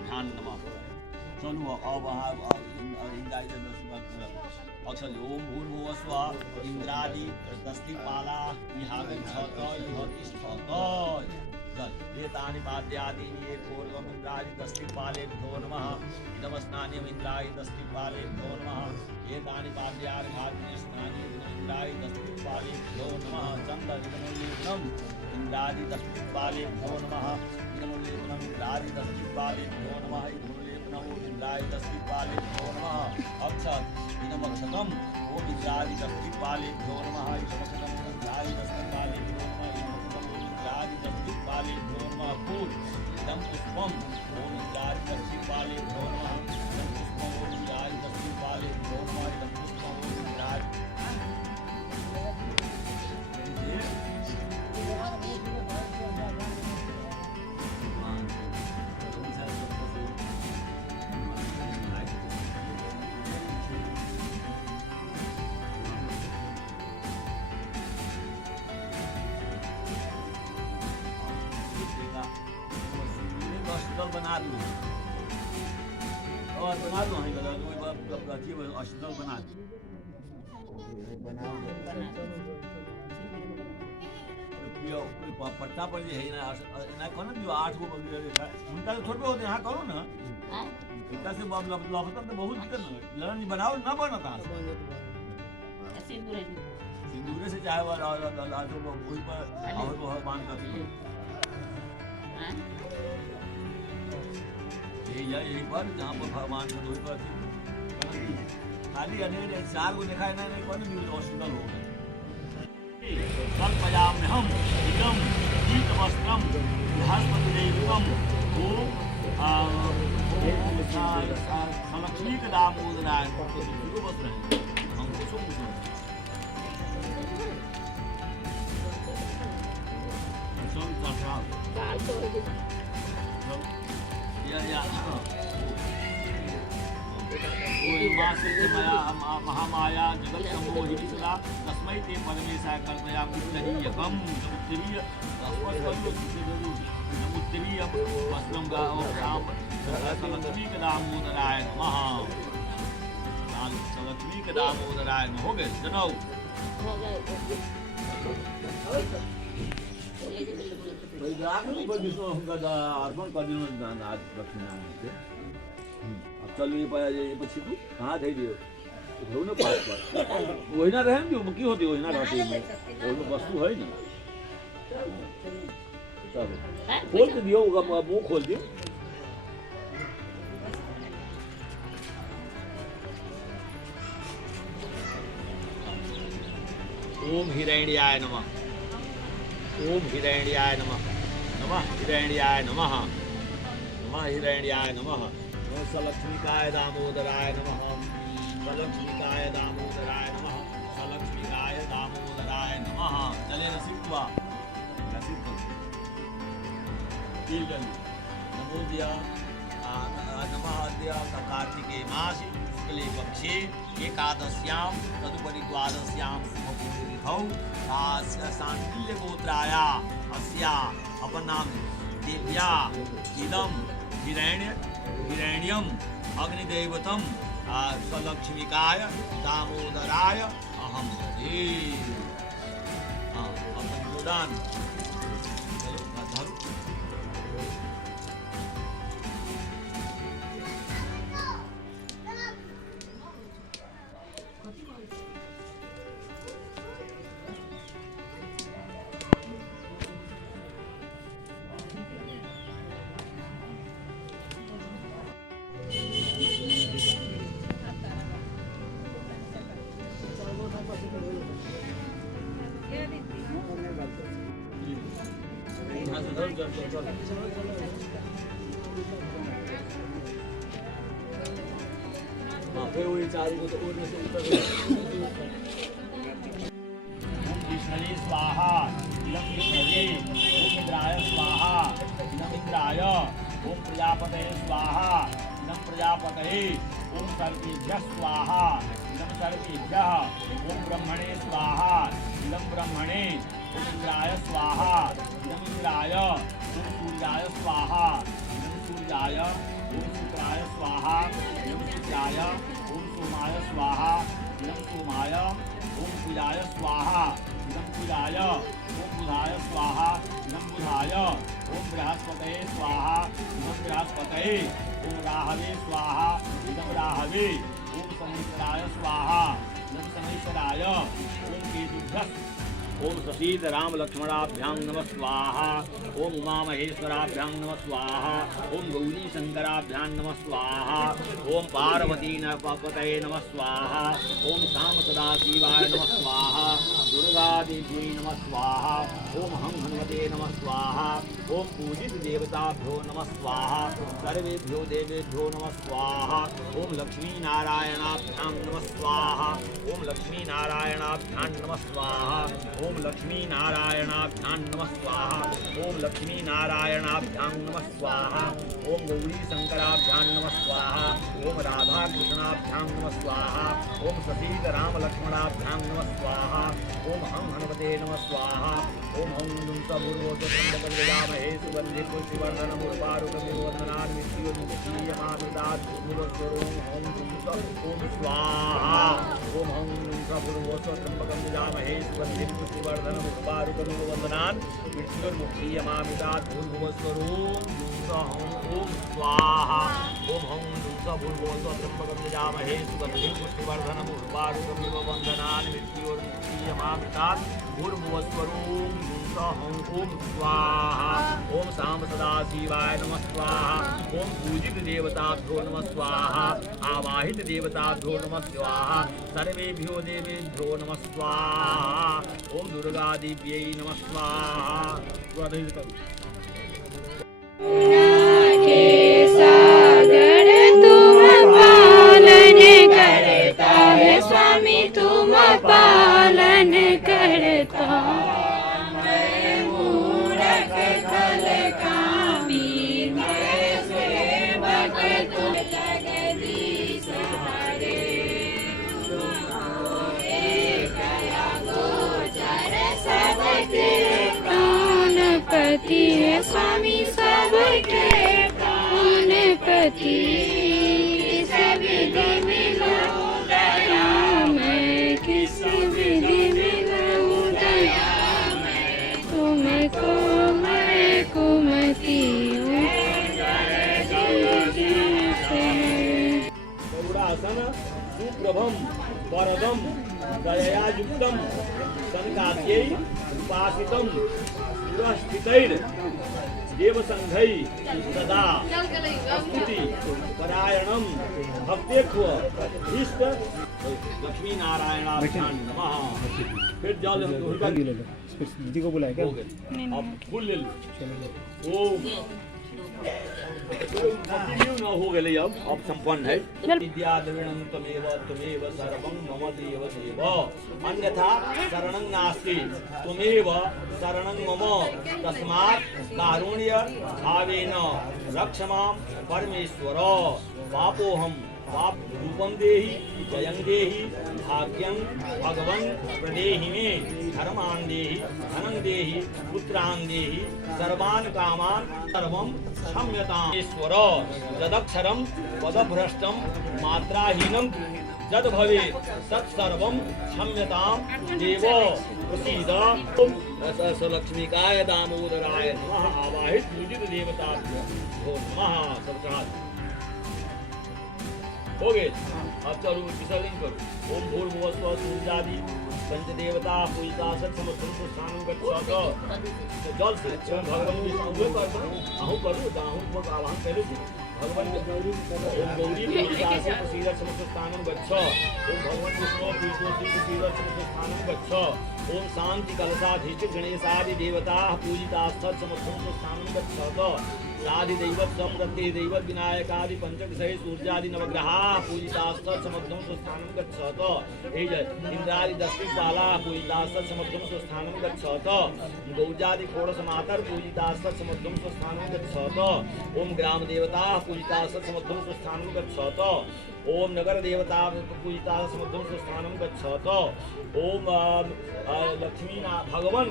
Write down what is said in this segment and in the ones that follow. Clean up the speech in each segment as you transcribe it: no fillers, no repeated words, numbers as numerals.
ध्यान नमः। चलो अब अक्षर ओम भूर्भुवः स्वः इंद्रादि दस्तिपाला इहागच्छत इहतिष्ठत एतानि पाद्यादीनि ये पूर्वम् इंद्रादि दस्तिपालेभ्यो नमः नमस्नान्यम् इंद्राय दस्तिपालेभ्यो नमः एतानि पाद्यार्घाग्नि स्नानि इंद्राय दस्तिपालेभ्यो नमः चन्द्रविदमुल्लेखनम् इंद्रादि दस्तिपालेभ्यो नमः इदमुल्लेखनम् इंद्रादि दस्तिपालेभ्यो नमः इंद्राय दस्तिपालेभ्यो नमः अक्षत इदमक्षतम् ओम इंद्रादि दस्तिपालेभ्यो नमः इदमक्षतम् इंद्राय दस्तिपालेभ्यो नमः इंद्रादि दस्तिपालेभ्यो नमः फूल इदं पुष्पम् ओम इंद्रादि दस्तिपालेभ्यो नमः इदं पुष्पम् ओम इंद्रादि दस्तिपालेभ्यो नमः इदं पुष्पम् ओम इंद्रादि बना दूँ और बना दूँ हमें बता दूँ अजीब अश्लील बना दूँ पट्टा पर जो है ना कौन जो 8 गो लिखा है उनका तो थोड़े होते यहाँ करो ना इनका से लफता तो बहुत दिक्कत ना लड़न बनाओ ना बना था सिंदूर से चाहे वो वही पर और वो भगवान का यही पर जहाँ पर भगवान का वही पर खाली अनेक 4 को देखा है ना नहीं कौन भी हॉस्पिटल हो गए कल्पयामि हम इदं शीतवस्त्रं बृहस्पतिदेवतं ओम लक्ष्मीकदामोदराय वस्त्र हमको सुन महामाया जगत सम्मोहिनी सदा तस्मै ते परमेशाय कल्पयामि उत्तरीयकम् उत्तरीय वस्त्रं लक्ष्मीकदामोदराय नमः लक्ष्मीकदामोदराय नमः हो गए जनाओ अर्पण कर अब चलो ये पछी तू कहाँ थे दियो तो ना पास पर वही ना रहे दियो की होती वही ना रहती है वो वस्तु है ना चलो खोल के दियो मुंह खोल दियो ओम हिरण्याय नमः ओम हिरण्याय नमः नमः हिरण्याय नमः नमः हिरण्याय नमः सलक्ष्मीकाय दामोदराय नमः सलक्ष्मीकाय दामोदराय नमः सलक्ष्मीकाय दामोदराय नमः चले रसित्वा नमो दिया नमः अद्य कार्तिके मासि शुक्ले पक्षे एकादश्यां तदुपरि द्वादश्यां शुभपूर्णतिथौ शाण्डिल्यगोत्राया अस्या अपनाम देव्या इदं हिरण्यम अग्निदेवतम सलक्ष्मीकाय दामोदराय अहम दे अपन योगदान स्वाहा इदं विष्णवे ओम इंद्राय स्वाहा इदं इंद्राय ओम प्रजापतये स्वाहा इदं प्रजापतये ओम सर्वेभ्यः स्वाहा इदं सर्वेभ्यः ओम ब्रह्मणे स्वाहा इदं ब्रह्मणे ओम इंद्राय स्वाहा इदं इंद्राय ओम सूर्याय स्वाहा इदं सूर्याय ओम शुक्राय स्वाहा इदं शुक्राय ओम सोमाय स्वाहा इदं सोमाय ओम कुजाय स्वाहा इदं कुजाय ओम बुधाय स्वाहा इदं बुधाय ओम बृहस्पतये स्वाहा इदं बृहस्पतये ओम राहवे स्वाहा इदं राहवे ओम शनैश्चराय स्वाहा इदं शनैश्चराय ओम केतुभ्यः ओम ससीत राम लक्ष्मणाभ्यां नमः स्वाहा ओम उमा महेश्वराभ्यां नमः स्वाहा ओम गौरी शंकराभ्यां नमः स्वाहा ओम पार्वती नरपतये नमः स्वाहा ओम शाम सदाशिवाय नमः स्वाहा दुर्गा देवी नमः स्वाहा ओम हं हनुमते नमः स्वाहा ओम पूजित देवताभ्यो नमः स्वाहा सर्वेभ्यो देवेभ्यो नमः स्वाहा ओम लक्ष्मी नारायणाभ्यां नमः स्वाहा ओम लक्ष्मी नारायणाभ्यां नमः स्वाहा ओम लक्ष्मी नारायणाभ्यां नमः स्वाहा ओम लक्ष्मी नारायणाभ्यां नमः स्वाहा ओम गौरी शंकराभ्यां नमः स्वाहा ओम राधा कृष्णाभ्यां नमः स्वाहा ओम ससीत राम लक्ष्मणाभ्यां नमः स्वाहा ओम हं हनुमते नमः स्वाहा ओम हं दुंसभूर्वोत्तमहे सुगंधि पुष्टिवर्धनमुर्वारुकमिवन्दनान्विष्योन्मुखीयमामिताद्भुवस्वरों हं दुंस ओम स्वाहा ओम हं दुंसभूर्वोत्तमहे सुगंधि पुष्टिवर्धनमुर्वारुकमिवन्दनान् विष्णुर्मुखीयमामिताद्भुवस्वरों दुंस ओम स्वाहा ओम हं दुंसभूर्वोत्तमहे सुगंधि पुष्टिवर्धनमुर्वारुकमिवन्दनान् विष्णुर्मुखीयमामिताद् भूर्भुवस्वरों ओम स्वाहा ओम शाम सदाशिवाय नमः स्वाहा ओम पूजित देवताभ्यो नमः स्वाहा आवाहित देवताभ्यो नमः स्वाहा सर्वेभ्यो देवेभ्यो नमः स्वाहा ओम दुर्गा देव्यै नमः स्वाहा। सागर तुम पालन करता है स्वामी तुम पालन करता मूरख खल कामी सेवक तुम जगदीश हरे गया गोचर सबके प्राणपति है स्वामी सबके प्राणपति विधि मिलूं दया मैं किसी विधि मिलूं दया मैं तुमको मैं कुमति हूँ गौरासन सुप्रभम वरदम दयया युक्तम संकात्यै उपासितम पुरस्थितैर् देवसंघै सदा स्तुति परायणम भक्तेभ्यो इष्ट लक्ष्मी नारायणाभ्यां नमः। फिर जल दीदी को बुलाया क्या? अब फूल ले लो। ओम कंटिन्यू न हो गए अब संपन्न है। विद्या द्रविणं त्वमेव सर्वं मम देव देव अन्यथा शरणं नास्ति त्वमेव शरणं मम तस्मात् कारुण्य भावेन रक्ष मां परमेश्वर पापोहम पाप रूपं देहि जयं देहि भाग्यं भगवन् प्रदेहि मे धर्मान् देहि धनं देहि पुत्रान् देहि सर्वान् कामान् सर्वं क्षम्यताम् ईश्वर यदक्षरं पदभ्रष्टं मात्राहीनं यद् भवेत् तत्सर्वं क्षम्यतां देव प्रसीद। लक्ष्मीकाय दामोदराय नमः आवाहित पूजित देवताभ्यो नमः। सबका हो गए। अब चलो विसर्जन करो। ओम भूर्भुवस्व सूर्यादि पंचदेवता पूजिता सत्समुद्रम स्थानं गच्छत जल से भगवान विष्णु को आहु करो दाहु को आवाहन करो भगवान गौरी पूजिता प्रसीद समुद्र स्थानं गच्छ ओम भगवान विष्णु पूजितो प्रसीद समुद्र स्थानं गच्छ ओम शांति कलशाधीष्ठ गणेशादि देवता पूजिता सत्समुद्रम स्थानं गच्छत आदि दैवत समृद्धि दैवत विनायकादि पंचक सहित सूर्यादि नवग्रहा पूजितास्थ समर्थम स्थानं गच्छत इंद्रादि दशदिक्पाला पूजितास्थ समर्थम स्थानं गच्छत गौजादि षोडश मातर पूजितास्थ समर्थम स्थानं गच्छत ओम ग्राम देवता पूजितास्थ समर्थम स्थानं गच्छत ओम नगर देवता पूजितास्थ समर्थम स्थानं गच्छत ओम लक्ष्मी भगवान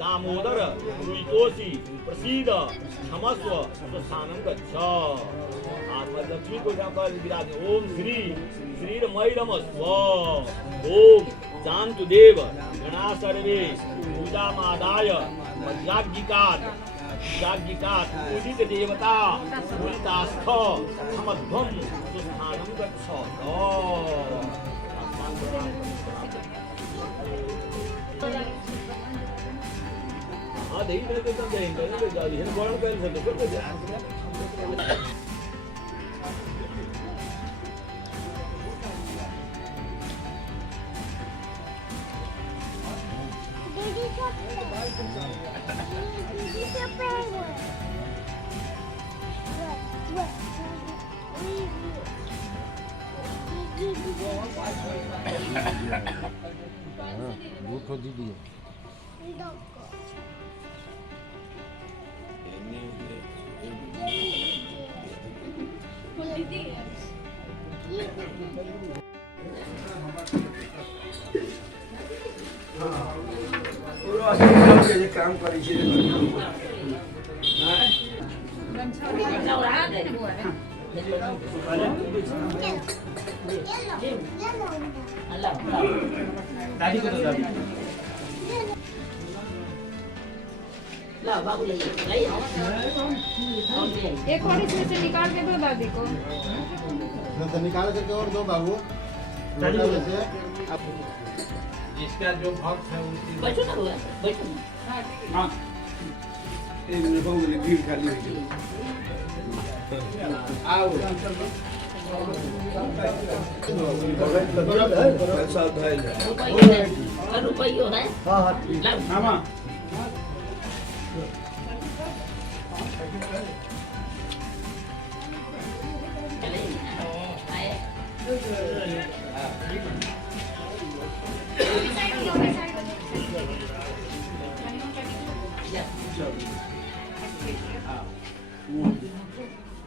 दामोदर रुइतोषी प्रसीद क्षमस्व स्थानम गच्छ। लक्ष्मी को यहाँ पर विराजे। ओम श्री श्रीरमैरमस्व। ओम शांतुदेव गणा सर्वे पूजामादाय याज्ञिकात् पूजित देवता पूजितास्थ समध्वं सुस्थानं गच्छ। हाँ दही मेरे को सब देंगे ना जाओ ये बड़ा पहले से तो कर दे। दूध खोज दीजिए। काम करी છે दादी को तो दादी ला बाबू ले आओ। एक और इसमें से निकाल के दो दादी को। तो निकाल करके और दो बाबू। दादी को वैसे जिसका जो भक्त है उसी बैठो ना हुआ बैठो ना। हाँ એ મને બહુ ભીડ ખાલી હોય છે આવો पैसा થાય છે रुपये है। હા હા ઠીક ला मामा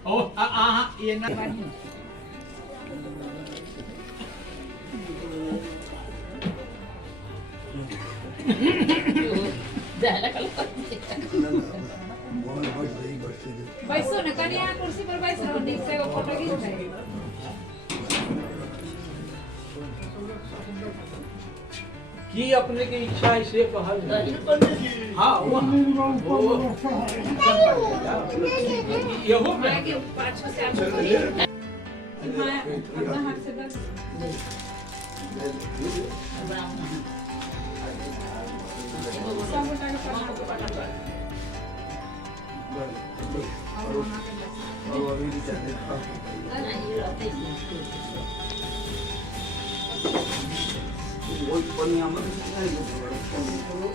ओ ये ना बैसो ना कन्या कुर्सी पर बैस रहो ठीक से फोटो खींच ले। की अपने की इच्छा है से कहल हाँ यहो मैं के पाछो से आप मैं अपना हाथ से दस सब उठा के पकड़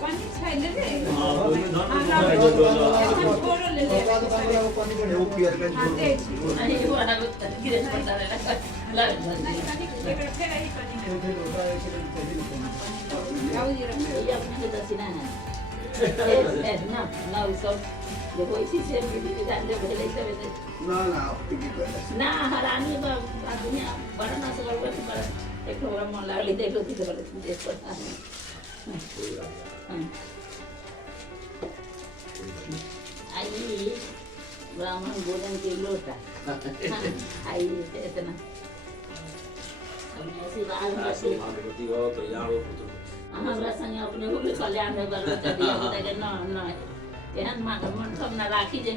पानी छैले रे छोड़ो ले ले એવું पियर के हां दे आणि वाडा गिरेश पडताना लागला इकडे फेराई पाणी जाऊ दे रे या म्हणजे दसिना है ना ना उसो ये कोई चीज है भी जाने भले से ना ना टिकट ना हरानी बा दुनिया बड़ा ना सगळ वरती पर एक प्रोग्राम मला लागली ते होती ते बरं ते पडता आई ब्राह्मण भोजन केलं होता आई ते ना ऐसी बात बसी हमरा संग अपने को भी कल्याण में बरकत दिया होता कि ना ना एहन मन सब ना राखी जे